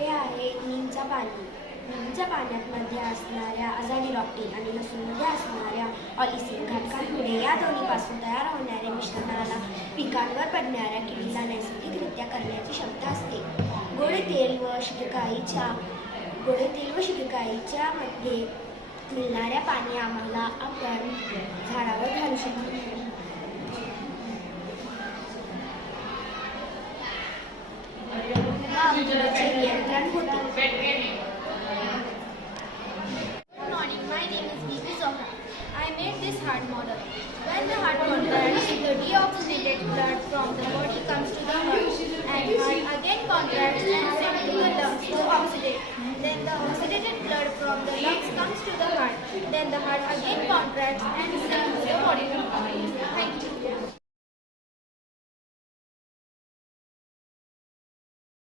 हे आहे नीमचा पाणी. नीमच्या पाण्यामध्ये असणाऱ्या अझाडिरॉक्टिन आणि लसूणमध्ये असणाऱ्या ऑलिसिन घटकांमुळे या दोन्हीपासून तयार होणाऱ्या मिश्रणाला पिकांवर पडणाऱ्या किडीला नैसर्गिकरित्या करण्याची क्षमता असते. गोड तेल व शिकेकाईच्या मध्ये मिळणाऱ्या पाणी आम्हाला आपण झाडावर घालू शकतो. नियंत्रण होते. Good morning, my name is B.P. Zohra. I made this heart model. When the heart contracts, the deoxygenated blood from the body comes to the heart, and heart again contracts and sent to the lungs to oxidate. Then the oxidated blood from the lungs comes to the heart. Then the heart again contracts